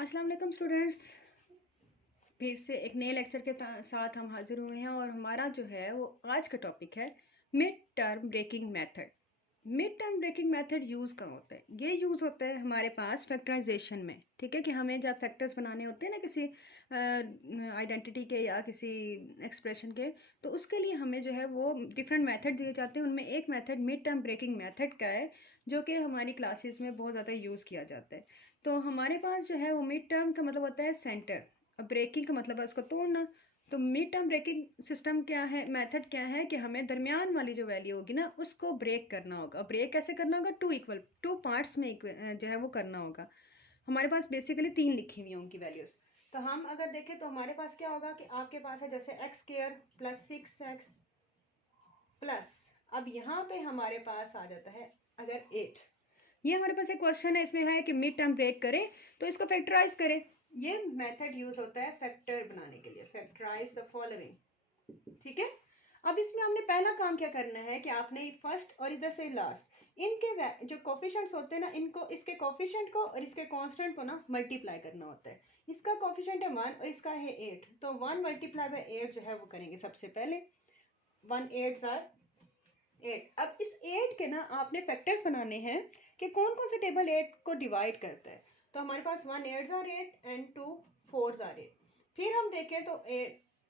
अस्सलाम वालेकुम स्टूडेंट्स। फिर से एक नए लेक्चर के साथ हम हाजिर हुए हैं और हमारा जो है वो आज का टॉपिक है mid term breaking method. Mid term breaking method use कहाँ होता है? ये यूज़ होता है हमारे पास फैक्टराइजेशन में। ठीक है कि हमें जब फैक्टर्स बनाने होते हैं ना किसी आइडेंटिटी के या किसी एक्सप्रेशन के, तो उसके लिए हमें जो है वो डिफरेंट मेथड दिए जाते हैं। उनमें एक method mid term breaking method का है जो कि हमारी क्लासेस में बहुत ज़्यादा यूज़ किया जाता है। तो हमारे पास जो है वो मिड टर्म का मतलब होता है सेंटर, अब ब्रेकिंग का मतलब है उसको तोड़ना। तो मिड टर्म ब्रेकिंग सिस्टम क्या है, मेथड क्या है कि हमें दरमियान वाली जो वैल्यू होगी ना उसको ब्रेक करना होगा। ब्रेक कैसे करना होगा? टू पार्ट्स में जो है वो करना होगा। हमारे पास बेसिकली 3 लिखी हुई होंगी वैल्यूज। तो हम अगर देखें तो हमारे पास क्या होगा कि आपके पास है जैसे x square plus 6x plus, अब यहाँ पे हमारे पास आ जाता है अगर 8। ये हमारे पास एक क्वेश्चन है, इसमें है कि मिड टर्म ब्रेक करें तो इसको फैक्टराइज करें। ये मेथड यूज होता है फैक्टर बनाने के लिए, फैक्टराइज द फॉलोइंग। ठीक है, अब इसमें हमने पहला काम क्या करना है कि आपने फर्स्ट और इधर से लास्ट इनके जो कोफिशिएंट्स होते हैं ना, इनको इसके कोफिशिएंट को और इसके कांस्टेंट को ना मल्टीप्लाई करना होता है। इसका कोफिशिएंट है 1 और इसका है 8, तो 1 मल्टीप्लाई बाय 8 जो है वो करेंगे सबसे पहले। 1 8 आर 8। अब इस 8 के ना आपने फैक्टर्स बनाने हैं कि कौन कौन से टेबल 8 को डिवाइड करता है। तो हमारे पास 1 8 आर 8 एंड 2 4 आर 8। फिर हम देखें तो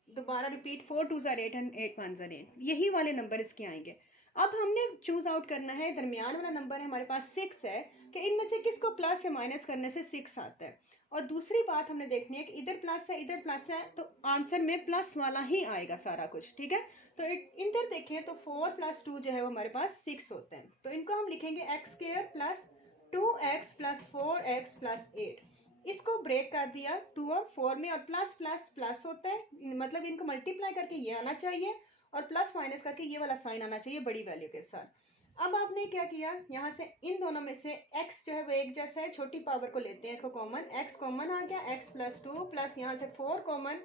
दोबारा रिपीट 4 2 आर 8 एंड 8 1 आर 8, यही वाले नंबर इसके आएंगे। अब हमने चूज आउट करना है, दरमियान वाला नंबर है हमारे पास 6 है, कि इनमें से किसको प्लस या माइनस करने से 6 आता है। और दूसरी बात हमने देखनी है कि इधर प्लस है इधर प्लस है, तो आंसर में प्लस वाला ही आएगा सारा कुछ। ठीक है, तो इधर देखें तो 4 प्लस 2 जो है वो हमारे पास 6 होते हैं। तो इनको हम लिखेंगे x square plus 2x plus 4x plus 8। इसको ब्रेक कर दिया 2 और 4 में, और प्लस प्लस प्लस होता है, मतलब इनको मल्टीप्लाई करके ये आना चाहिए और प्लस माइनस करके ये वाला साइन आना चाहिए बड़ी वैल्यू के साथ। अब आपने क्या किया, यहाँ से इन दोनों में से x जो है वो एक जैसा है, छोटी पावर को लेते हैं इसको कॉमन, x कॉमन आ गया, x प्लस 2 प्लस यहाँ से 4 कॉमन,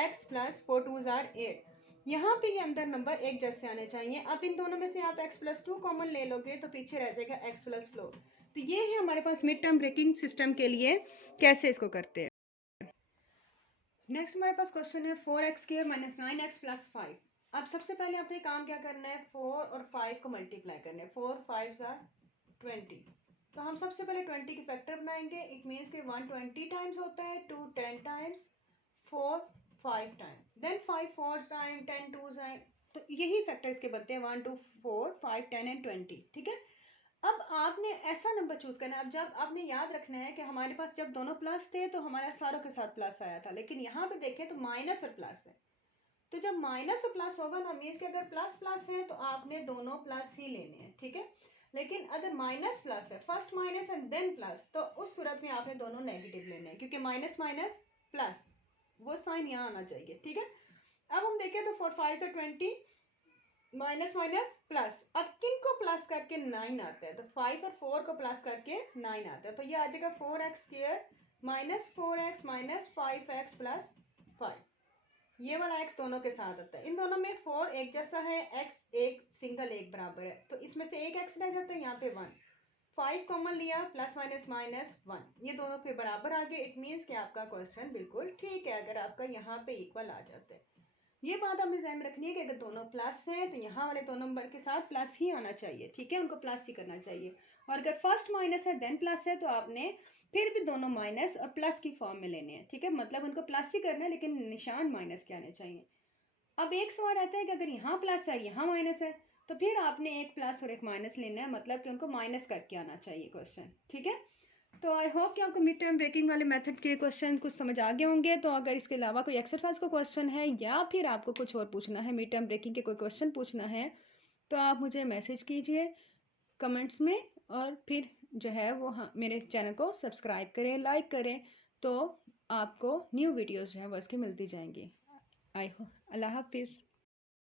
x प्लस 4 2 8। यहाँ पे ये अंदर नंबर एक जैसे आने चाहिए। अब इन दोनों में से आप x प्लस 2 कॉमन ले लोगे तो पीछे रह जाएगा x प्लस 4। तो ये है हमारे पास मिड टर्म ब्रेकिंग सिस्टम के लिए कैसे इसको करते हैं। नेक्स्ट हमारे पास क्वेश्चन है 4x square minus 9x plus 5। अब सबसे पहले आपने काम क्या करना है, 4 और 5 को मल्टीप्लाई करना है। 4 5 आर 20। तो हम सबसे पहले 20 के फैक्टर बनाएंगे। इट मीन्स के 1 20 टाइम्स होता है, 2 10 times, 4 5 time, then 5 4 time, 10 2 time. तो यही फैक्टर इसके बनते हैं 1 2 4 5 10 एंड 20। ठीक है, अब आपने ऐसा नंबर चूज करना है। अब जब आपने याद रखना है कि हमारे पास जब दोनों प्लस थे तो हमारा सारों के साथ प्लस आया था, लेकिन यहाँ पे देखें तो माइनस और प्लस है। तो जब माइनस और प्लस होगा ना, मीन्स कि अगर प्लस प्लस है तो आपने दोनों प्लस ही लेने हैं। ठीक है, लेकिन अगर माइनस प्लस है, first minus and then plus, तो उस सूरत में आपने दोनों नेगेटिव लेने हैं, क्योंकि माइनस माइनस प्लस वो साइन यहाँ आना चाहिए। ठीक है, अब हम देखें तो 4 5 से 20 माइनस माइनस प्लस, अब किन को प्लस करके 9 आता है, तो 5 और 4 को प्लस करके 9 आता है। तो ये आ जाएगा 4x square minus 4x minus 5x plus 5। ये वाला x दोनों के साथ आता है। इन दोनों में 4 एक जैसा है, x एक सिंगल एक बराबर है, तो इसमें से एक x रह जाता है, यहाँ पे 1। 5 कॉमन लिया, प्लस माइनस माइनस 1, ये दोनों पे बराबर आ गए। इट मीन्स कि आपका क्वेश्चन बिल्कुल ठीक है अगर आपका यहाँ पे इक्वल आ जाता है। ये बात हमें ध्यान रखनी है कि अगर दोनों प्लस हैं तो यहाँ वाले दो नंबर के साथ प्लस ही आना चाहिए। ठीक है, उनको प्लस ही करना चाहिए। और अगर फर्स्ट माइनस है देन प्लस है तो आपने फिर भी दोनों माइनस और प्लस की फॉर्म में लेने हैं। ठीक है, मतलब उनको प्लस ही करना है लेकिन निशान माइनस के आने चाहिए। अब एक सवाल आता है कि अगर यहाँ प्लस है यहाँ माइनस है, तो फिर आपने एक प्लस और एक माइनस लेना है, मतलब कि उनको माइनस करके आना चाहिए क्वेश्चन। ठीक है, तो आई होप कि आपको मिड टर्म ब्रेकिंग वाले मेथड के क्वेश्चन कुछ समझ आ गए होंगे। तो अगर इसके अलावा कोई एक्सरसाइज का क्वेश्चन है या फिर आपको कुछ और पूछना है, मिड टर्म ब्रेकिंग के कोई क्वेश्चन पूछना है, तो आप मुझे मैसेज कीजिए कमेंट्स में, और फिर जो है वो हाँ मेरे चैनल को सब्सक्राइब करें, लाइक करें, तो आपको न्यू वीडियोज़ जो है वो इसकी मिलती जाएंगी। I hope. अल्लाह हाफिज़।